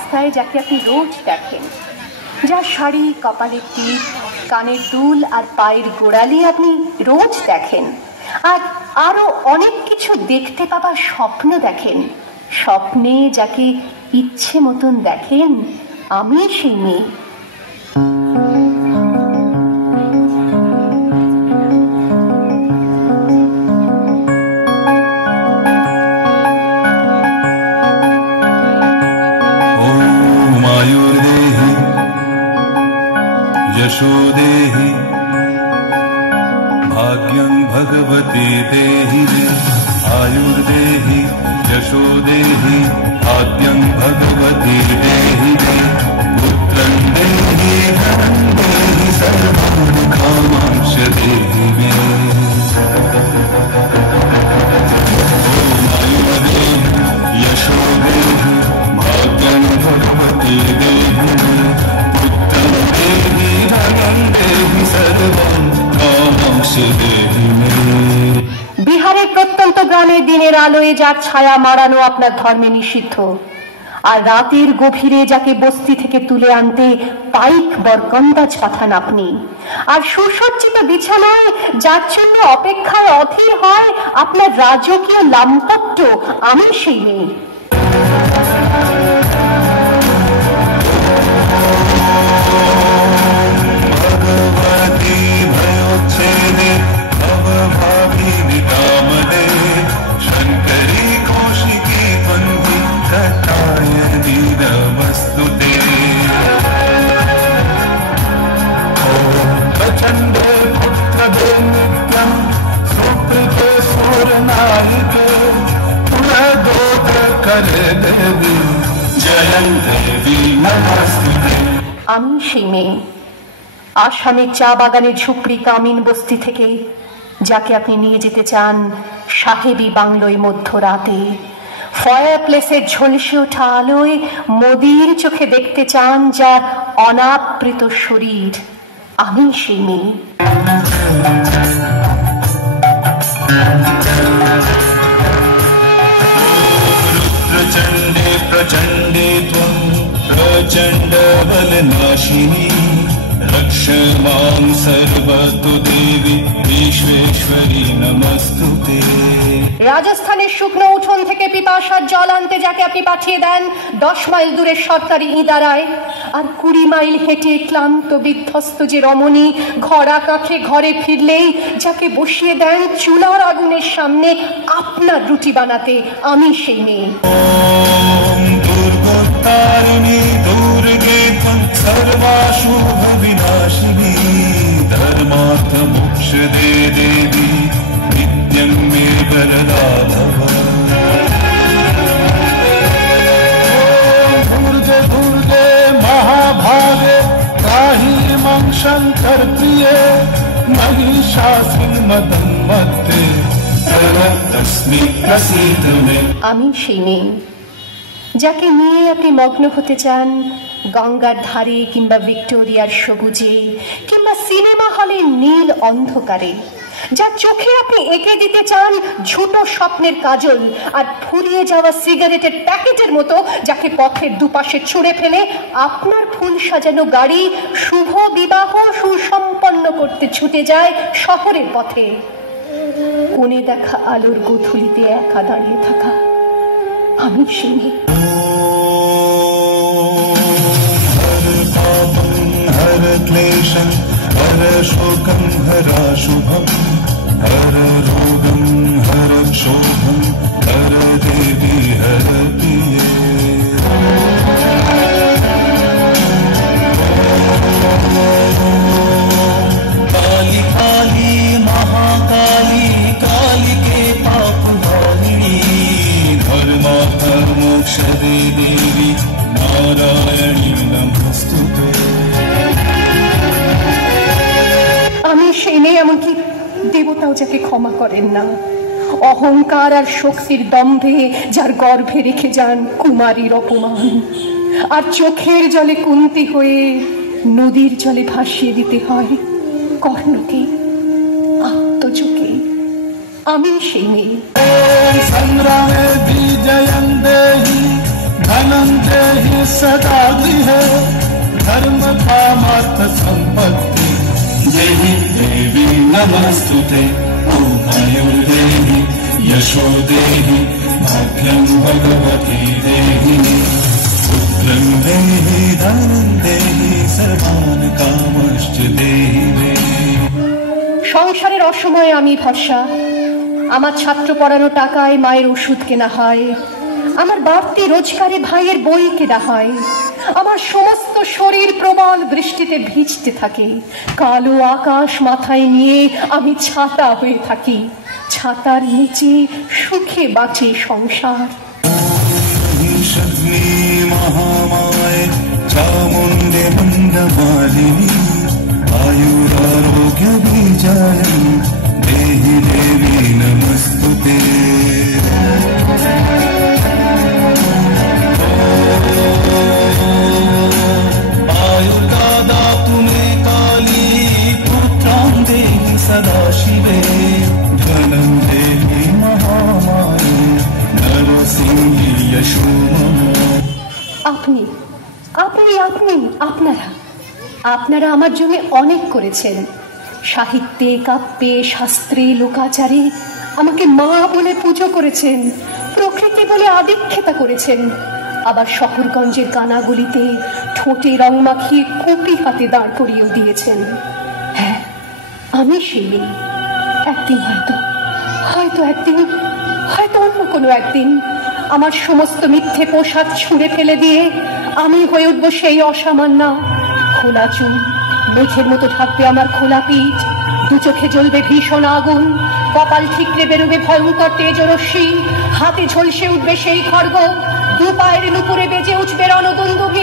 যাকে আপনি রোজ দেখেন, যার শাড়ি, কপালের টিপ, কানের দুল আর পায়ের গোড়ালি আপনি রোজ দেখেন, আর আরো অনেক কিছু দেখতে পাবার স্বপ্ন দেখেন, স্বপ্নে যাকে ইচ্ছে মতন দেখেন, আমি সেই মেয়ে। यशोदेहि भाग्यं भगवती देहि आयुर्देहि यशोदेहि भाग्यं भगवती देहि पुत्रं देहि धनं देहि सर्वं कामांश देहि मे आयुर्देहि यशोदेहि भाग्यं भगवती देहि বিহারের প্রত্যন্ত গ্রামে দিনের আলোয় যার ছায়া মারানো আপনার ধর্মে নিষিদ্ধ, আর রাতের গভীরে যাকে বস্তি থেকে তুলে আনতে পাইক বরকন্দাজ পাঠান আপনি, আর সুসজ্জিত বিছানায় যার জন্য অপেক্ষায় অধীর হয় আপনার রাজকীয় লাম্পট্য, আমি সেই মেয়ে। আমি সেই মেয়ে। আসামের চা বাগানের ঝুপড়ি কামিন বস্তি থেকে যাকে আপনি নিয়ে যেতে চান সাহেবী বাংলোয় মধ্যরাতে, ফায়ার প্লেসের ঝলসে ওঠা আলোয় মোদির চোখে দেখতে চান যার অনাবৃত শরীর, আমি সেই মেয়ে। प्रचंडे प्रचंडे त्वं प्रचंड बलनाशिनी रक्ष मां सर्वतो देवी विश्वेश्वरी नमस्तुते। রাজস্থানের শুকনো উঠোন থেকে পিপাসার জল আনতে যাকে আপনি পাঠিয়ে দেন 10 মাইল দূরের সরকারি ইদারায়, আর 20 মাইল হেঁটে ক্লান্ত বিধ্বস্ত যে রমণী ঘরা কাঠে ঘরে ফিরলেই যাকে বসিয়ে দেন চুলার আগুনের সামনে আপনার রুটি বানাতে, আমি সেই মেয়ে। দুর্গতারিণী দুর্গে ত্বং সর্বাশুভ বিনাশিনী ধর্মার্থ মোক্ষ দে দেবী নিত্যং মে বরদা ভব। দুর্গে দুর্গে মহাভাগে ত্রাহি মাং শঙ্কর প্রিয়ে মহিষাসুর মদন মধ্যে তস্মি প্রসিদ্ধ মে। আমি সেই মেয়ে যাকে নিয়ে আপনি মগ্ন হতে চান গঙ্গার ধারে কিংবা ভিক্টোরিয়ার সবুজে কিংবা সিনেমা হলের নীল অন্ধকারে, যার চোখে আপনি এঁকে দিতে চান ঝুটো স্বপ্নের কাজল আর ফুরিয়ে যাওয়া সিগারেটের প্যাকেটের মতো যাকে পথের দুপাশে ছুঁড়ে ফেলে আপনার ফুল সাজানো গাড়ি শুভ বিবাহ সুসম্পন্ন করতে ছুটে যায় শহরের পথে। কোণে দেখা আলোর গোধূলিতে একা দাঁড়িয়ে থাকা, আমি সেই মেয়ে। हर पापं हर क्लेशं हर शोकं हराशुभं हर रोगं हर क्षोभं हर देवी हर प्रिये। काली काली महाकाली कालिके पापहारिणी धर्मार्थ मोक्ष दे देवी नारायणी नमस्तुते। আমি সেই মেয়ে, এমনকি দেবতাও যাকে ক্ষমা করেন না, অহংকার আর শক্তির দম্ভে যার গর্ভে রেখে যান কুমারীর অপমান, আর চোখের জলে কুন্তি হয়ে নদীর জলে ভাসিয়ে দিতে হয় কর্ণকে আত্মযোগে, আমি সেই মেয়ে। संग्रामे विजयं देहि धनं देहि सदा गृहे धर्म कामार्थ सम्पत्ति देहि देवी नमस्तुते ॐ आयुर्देहि यशो देहि भाग्यं भगवती देहि पुत्रं देहि धनं देहि सर्वान् कामश्च देहि मे। সংসারের অসময়ে আমি ভরসা, আমার ছাত্র পড়ানো টাকায় মায়ের ওষুধ কেনা হয়, আমার বাড়তি রোজগারে ভাইয়ের বই কেনা হয়, আমার সমস্ত শরীর প্রবল বৃষ্টিতে ভিজতে থাকে, কালো আকাশ মাথায় নিয়ে আমি ছাতা হয়ে থাকি, ছাতার নিচে সুখে বাঁচে সংসার। महामाय चामुण्डे मन्दमालिनी आयुरारोग्य बीजायं देहि देवी नमस्तुते। आयुर्दातु मे काली पुत्रां देहि सदा शिवे धनं देहि महामाये नरसिंहि यशो। আপনি আপনি আপনি আপনারা আপনারা আমার জন্য অনেক করেছেন। সাহিত্যে, কাব্যে, শাস্ত্রে, লোকাচারে আমাকে মা বলে পুজো করেছেন, প্রকৃতি বলে আদিক্ষেতা করেছেন। আবার শহরগঞ্জের কানাগলিতে ঠোঁটে রং মাখিয়ে কুপি হাতে দাঁড় করিয়েও দিয়েছেন। হ্যাঁ, আমি সেই মেয়ে। একদিন হয়তো একদিন হয়তো অন্য কোনো একদিন আমার সমস্ত মিথ্যে পোশাক ছুঁড়ে ফেলে দিয়ে আমি হয়ে উঠবো সেই অসামান্যা। খোলা চুল, মেঘের মতো ঢাকবে আমার খোলা পিঠ, দু চোখে জ্বলবে ভীষণ আগুন, কপাল ঠিকরে বেরোবে ভয়ঙ্কর তেজরশ্মি, হাতে ঝলসে উঠবে সেই খড়গ, দু পায়ের নুপুরে বেজে উঠবে রণদুন্দুভি।